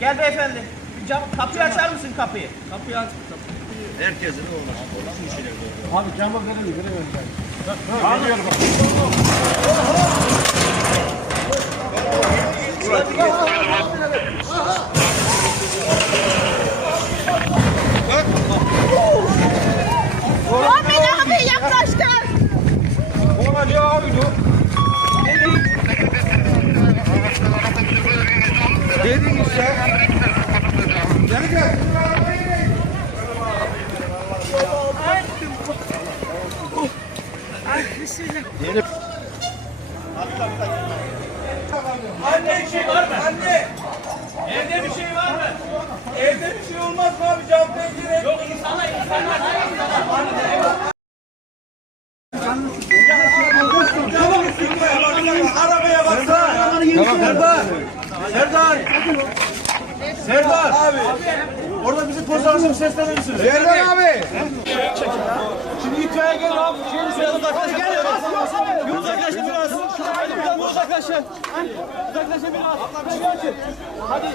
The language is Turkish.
Gel beyefendi. Cam, kapıyı açar mısın kapıyı? Kapıyı aç. Herkesin olmaz. Şu işine göre. Abi camı verelim, verelim. Geliyor bak. Muhammed abi yaklaştı. Olacak abi dur. Dedin işte. Gel gel. Anne bir şey var mı? Anne. Evde bir şey var mı? Evde bir şey olmaz mı abi? Cam pencere. Yok insanlar insanlar. Arabaya baksana. Serdar. Serdar. Serdar. Abi. Orada bizi pozasyon seslenir misiniz? Serdar abi. Şimdi itfaiye gel abi. Şimdi sen uzaklaş gel ya. Uzaklaşın biraz. Hadi uzaklaşın. Uzaklaşın biraz. Hadi.